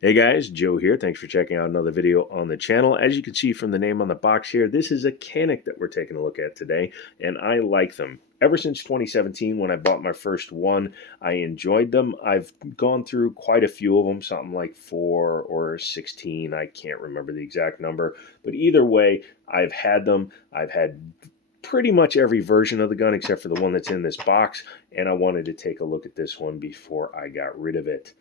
Hey guys, Joe here. Thanks for checking out another video on the channel. As you can see from the name on the box here, this is a Canik that we're taking a look at today, and I like them. Ever since 2017 when I bought my first one, I enjoyed them. I've gone through quite a few of them, something like 4 or 16. I can't remember the exact number, but either way, I've had them. I've had pretty much every version of the gun except for the one that's in this box, and I wanted to take a look at this one before I got rid of it.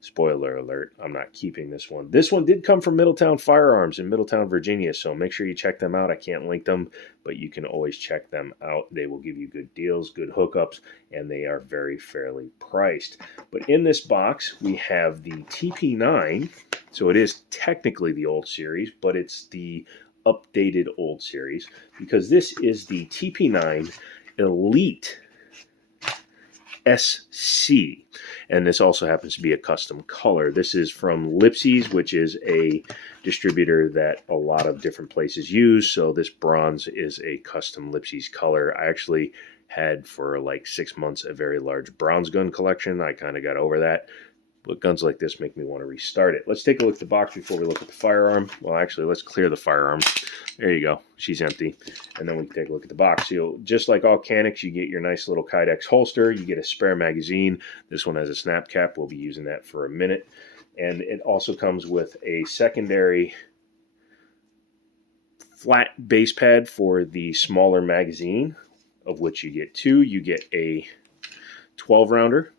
Spoiler alert, I'm not keeping this one. This one did come from Middletown Firearms in Middletown, Virginia, so make sure you check them out. I can't link them, but you can always check them out. They will give you good deals, good hookups, and they are very fairly priced. But in this box, we have the TP9, so it is technically the old series, but it's the updated old series, because this is the TP9 Elite SC, and this also happens to be a custom color. This is from Lipsy's, which is a distributor that a lot of different places use. So this bronze is a custom Lipsy's color. I actually had for like 6 months a very large bronze gun collection. I kind of got over that, but guns like this make me want to restart it. Let's take a look at the box before we look at the firearm. Well, actually, let's clear the firearm. There you go. She's empty. And then we can take a look at the box. So just like all Caniks, you get your nice little Kydex holster. You get a spare magazine. This one has a snap cap. We'll be using that for a minute. And it also comes with a secondary flat base pad for the smaller magazine, of which you get two. You get a 12-rounder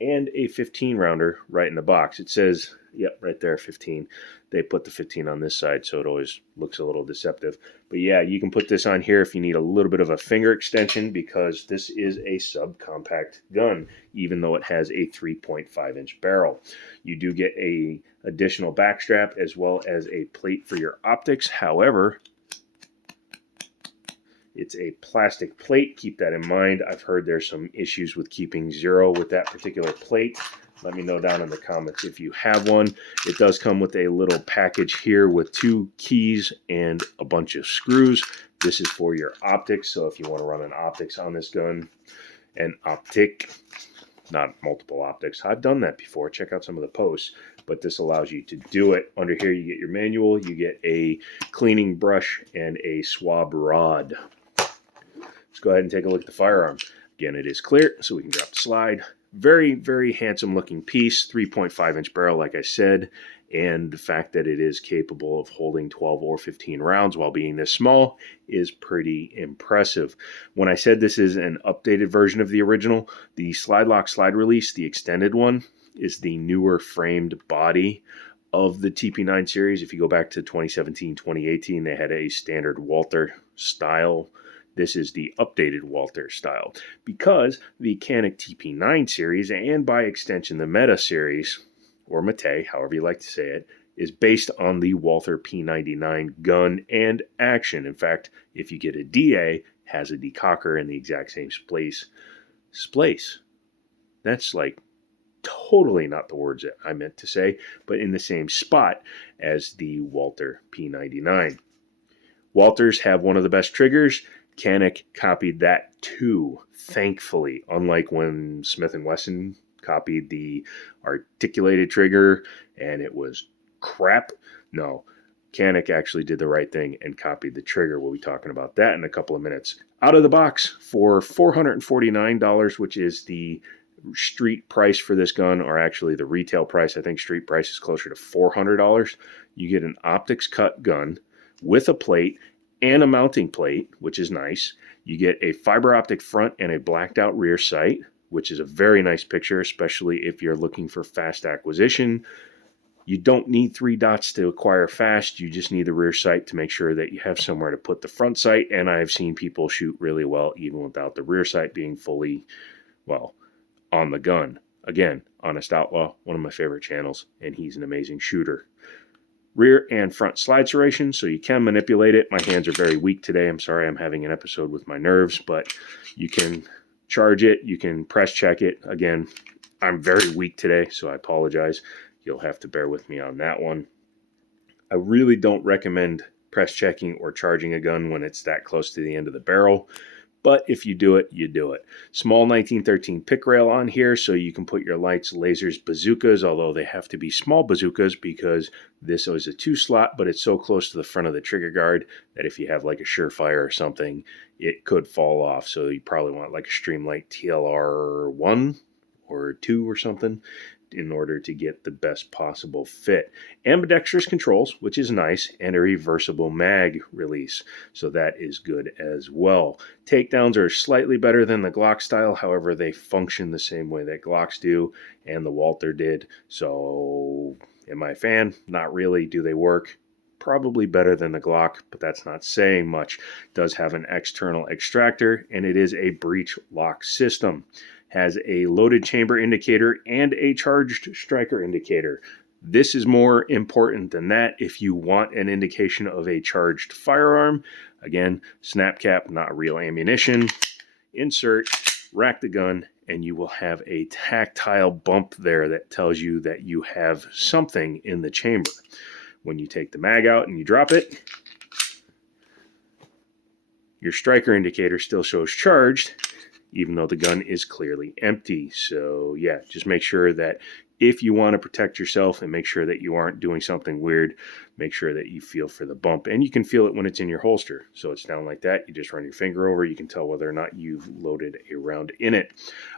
and a 15-rounder right in the box. It says, yep, right there, 15. They put the 15 on this side, so it always looks a little deceptive. But yeah, you can put this on here if you need a little bit of a finger extension, because this is a subcompact gun, even though it has a 3.5-inch barrel. You do get a additional back strap as well as a plate for your optics. However, it's a plastic plate. Keep that in mind. I've heard there's some issues with keeping zero with that particular plate. Let me know down in the comments if you have one. It does come with a little package here with 2 keys and a bunch of screws. This is for your optics, so if you want to run an optics on this gun, an optic, not multiple optics. I've done that before. Check out some of the posts. But this allows you to do it. Under here you get your manual, you get a cleaning brush, and a swab rod. Let's go ahead and take a look at the firearm. Again, it is clear, so we can drop the slide. Very, very handsome looking piece, 3.5-inch barrel, like I said, and the fact that it is capable of holding 12 or 15 rounds while being this small is pretty impressive. When I said this is an updated version of the original, the slide lock slide release, the extended one, is the newer framed body of the TP9 series. If you go back to 2017, 2018, they had a standard Walther style. This is the updated Walther style, because the Canik TP9 series, and by extension the Meta series, or Mate, however you like to say it, is based on the Walther P99 gun and action. In fact, if you get a DA, it has a decocker in the exact same place. That's like totally not the words that I meant to say, but in the same spot as the Walther P99. Walthers have one of the best triggers. Canik copied that too, thankfully, unlike when Smith & Wesson copied the articulated trigger and it was crap. No, Canik actually did the right thing and copied the trigger. We'll be talking about that in a couple of minutes. Out of the box for $449, which is the street price for this gun, or actually the retail price. I think street price is closer to $400. You get an optics cut gun with a plate and a mounting plate, which is nice. You get a fiber optic front and a blacked out rear sight, which is a very nice picture, especially if you're looking for fast acquisition. You don't need 3 dots to acquire fast. You just need the rear sight to make sure that you have somewhere to put the front sight. And I've seen people shoot really well even without the rear sight being fully, well, on the gun. Again, Honest Outlaw, one of my favorite channels, and he's an amazing shooter. Rear and front slide serration, so you can manipulate it. My hands are very weak today. I'm sorry I'm having an episode with my nerves, but you can charge it. You can press check it. Again, I'm very weak today, so I apologize. You'll have to bear with me on that one. I really don't recommend press checking or charging a gun when it's that close to the end of the barrel, But if you do it, you do it. Small 1913 pick rail on here so you can put your lights, lasers, bazookas, although they have to be small bazookas because this is a 2-slot, but it's so close to the front of the trigger guard that if you have like a Surefire or something, it could fall off. So you probably want like a Streamlight TLR 1 or 2 or something in order to get the best possible fit. Ambidextrous controls, which is nice, and a reversible mag release, so that is good as well. Takedowns are slightly better than the Glock style, however they function the same way that Glocks do and the Walther did. So am I a fan? Not really. Do they work? Probably better than the Glock, but that's not saying much. It does have an external extractor, and it is a breech lock system. Has a loaded chamber indicator and a charged striker indicator. This is more important than that if you want an indication of a charged firearm. Again, snap cap, not real ammunition. Insert, rack the gun, and you will have a tactile bump there that tells you that you have something in the chamber. When you take the mag out and you drop it, your striker indicator still shows charged, even though the gun is clearly empty. So yeah, just make sure that if you want to protect yourself and make sure that you aren't doing something weird, make sure that you feel for the bump. And you can feel it when it's in your holster. So it's down like that. You just run your finger over. You can tell whether or not you've loaded a round in it.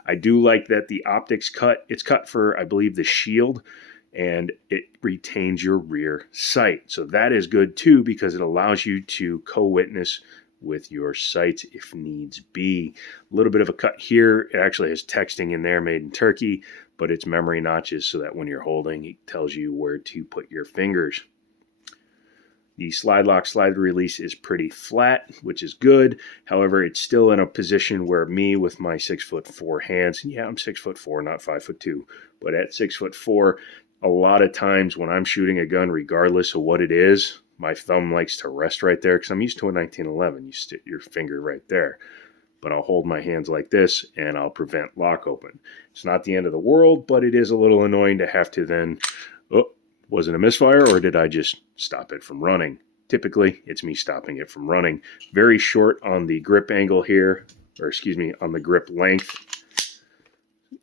I do like that the optics cut. It's cut for, I believe, the shield, and it retains your rear sight. So that is good too, because it allows you to co-witness with your sights if needs be. A little bit of a cut here. It actually has texting in there, made in Turkey, but it's memory notches so that when you're holding, it tells you where to put your fingers. The slide lock slide release is pretty flat, which is good. However, it's still in a position where me with my 6'4" hands, yeah, I'm 6'4", not 5'2", but at 6'4", a lot of times when I'm shooting a gun, regardless of what it is, my thumb likes to rest right there because I'm used to a 1911. You stick your finger right there. But I'll hold my hands like this and I'll prevent lock open. It's not the end of the world, but it is a little annoying to have to then, oh, was it a misfire or did I just stop it from running? Typically, it's me stopping it from running. Very short on the grip angle here, or excuse me, on the grip length.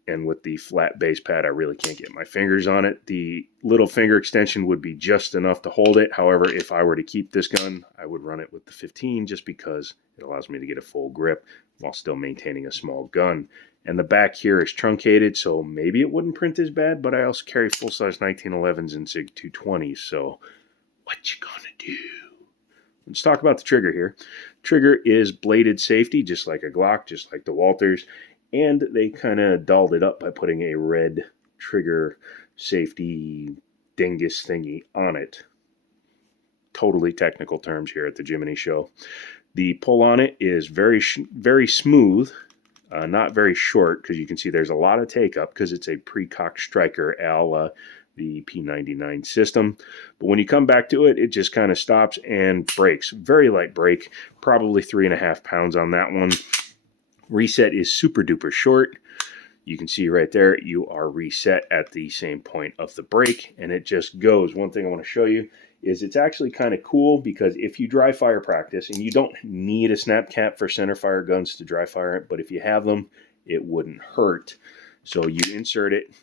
And with the flat base pad, I really can't get my fingers on it. The little finger extension would be just enough to hold it. However, if I were to keep this gun, I would run it with the 15 just because it allows me to get a full grip while still maintaining a small gun. And the back here is truncated, so maybe it wouldn't print as bad, but I also carry full-size 1911s and SIG 220s, so what you gonna do? Let's talk about the trigger here. Trigger is bladed safety, just like a Glock, just like the Walthers. And they kind of dolled it up by putting a red trigger safety dingus thingy on it. Totally technical terms here at the Jiminy Show. The pull on it is very smooth, not very short, because you can see there's a lot of take up because it's a pre-cocked striker a la the P99 system. But when you come back to it, it just kind of stops and brakes. Very light brake, probably 3.5 pounds on that one. Reset is super duper short. You can see right there, you are reset at the same point of the brake, and it just goes. One thing I want to show you is it's actually kind of cool because if you dry fire practice, and you don't need a snap cap for center fire guns to dry fire it, but if you have them, it wouldn't hurt. So you insert it,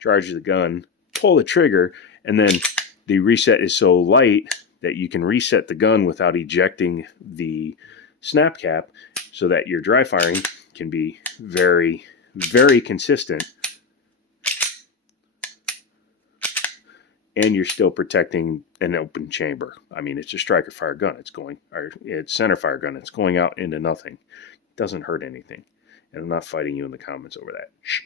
charge the gun, pull the trigger, and then the reset is so light that you can reset the gun without ejecting the snap cap, so that your dry firing can be very, very consistent, and you're still protecting an open chamber. I mean, it's a striker fire gun. It's center fire gun. It's going out into nothing. It doesn't hurt anything. And I'm not fighting you in the comments over that. Shh.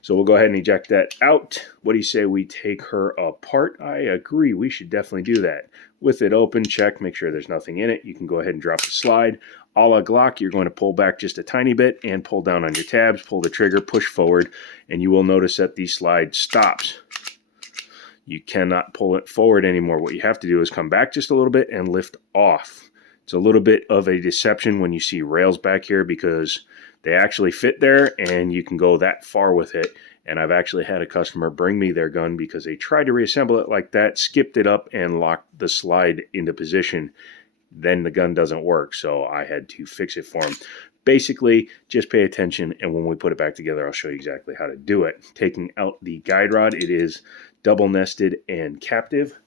So we'll go ahead and eject that out. What do you say we take her apart? I agree. We should definitely do that. With it open, check, make sure there's nothing in it. You can go ahead and drop the slide. A la Glock, you're going to pull back just a tiny bit and pull down on your tabs, pull the trigger, push forward, and you will notice that the slide stops. You cannot pull it forward anymore. What you have to do is come back just a little bit and lift off. It's a little bit of a deception when you see rails back here because they actually fit there and you can go that far with it. And I've actually had a customer bring me their gun because they tried to reassemble it like that, skipped it up, and locked the slide into position. then the gun doesn't work. So I had to fix it for him. Basically, just pay attention, and when we put it back together, I'll show you exactly how to do it. Taking out the guide rod, it is double nested and captive.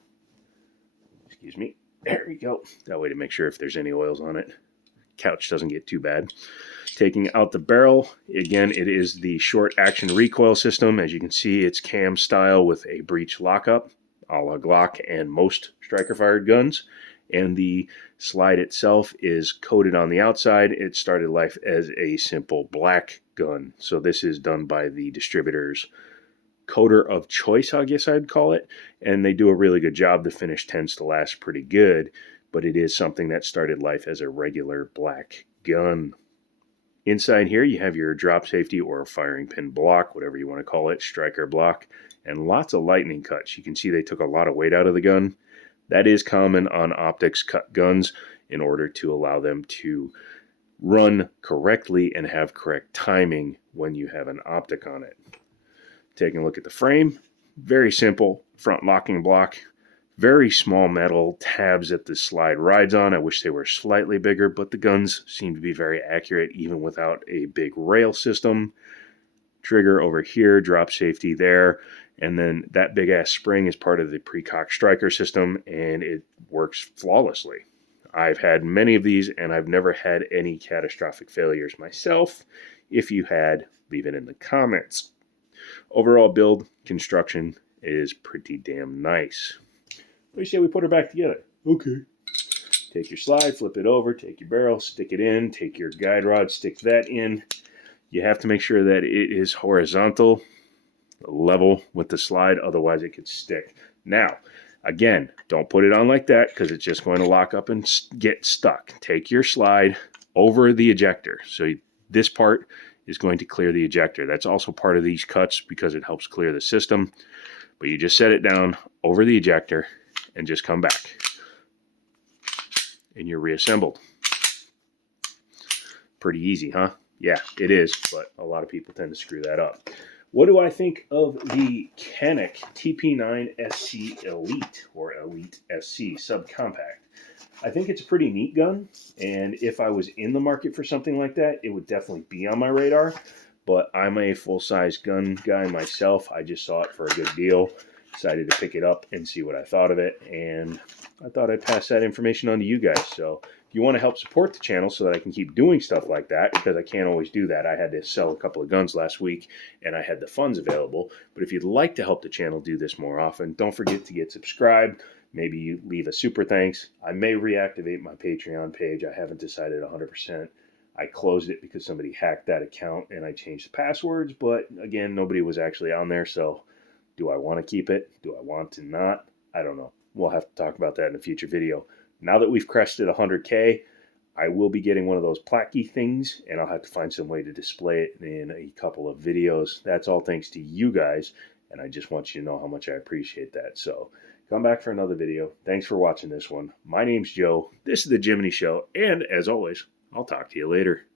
Excuse me. There we go. That way to make sure if there's any oils on it, couch doesn't get too bad. Taking out the barrel, again, it is the short action recoil system. As you can see, it's cam style with a breech lockup, a la Glock and most striker fired guns. And the slide itself is coated on the outside. It started life as a simple black gun. So this is done by the distributor's coater of choice, I guess I'd call it. And they do a really good job. The finish tends to last pretty good, but it is something that started life as a regular black gun. Inside here, you have your drop safety or firing pin block, whatever you want to call it, striker block, and lots of lightning cuts. You can see they took a lot of weight out of the gun. That is common on optics cut guns in order to allow them to run correctly and have correct timing when you have an optic on it. Taking a look at the frame, very simple front locking block, very small metal tabs that the slide rides on. I wish they were slightly bigger, but the guns seem to be very accurate even without a big rail system. Trigger over here, drop safety there. And then that big ass spring is part of the precock striker system, and it works flawlessly. I've had many of these, and I've never had any catastrophic failures myself. If you had, leave it in the comments. Overall build construction is pretty damn nice. What do you say we put her back together? Okay. Take your slide, flip it over, take your barrel, stick it in, take your guide rod, stick that in. You have to make sure that it is horizontal, level with the slide, otherwise it could stick. Now, again, don't put it on like that because it's just going to lock up and get stuck. Take your slide over the ejector. So this part is going to clear the ejector. That's also part of these cuts because it helps clear the system. But you just set it down over the ejector and just come back. And you're reassembled. Pretty easy, huh? Yeah, it is, but a lot of people tend to screw that up. What do I think of the Canik TP9 SC Elite, or Elite SC Subcompact? I think it's a pretty neat gun, and if I was in the market for something like that, it would definitely be on my radar, but I'm a full-size gun guy myself. I just saw it for a good deal, decided to pick it up and see what I thought of it, and I thought I'd pass that information on to you guys. So if you want to help support the channel so that I can keep doing stuff like that, because I can't always do that. I had to sell a couple of guns last week, and I had the funds available. But if you'd like to help the channel do this more often, don't forget to get subscribed. Maybe you leave a super thanks. I may reactivate my Patreon page. I haven't decided 100%. I closed it because somebody hacked that account, and I changed the passwords. But again, nobody was actually on there, so do I want to keep it? Do I want to not? I don't know. We'll have to talk about that in a future video. Now that we've crested 100K, I will be getting one of those plaquey things, and I'll have to find some way to display it in a couple of videos. That's all thanks to you guys, and I just want you to know how much I appreciate that. So come back for another video. Thanks for watching this one. My name's Joe. This is The Jiminy Show, and as always, I'll talk to you later.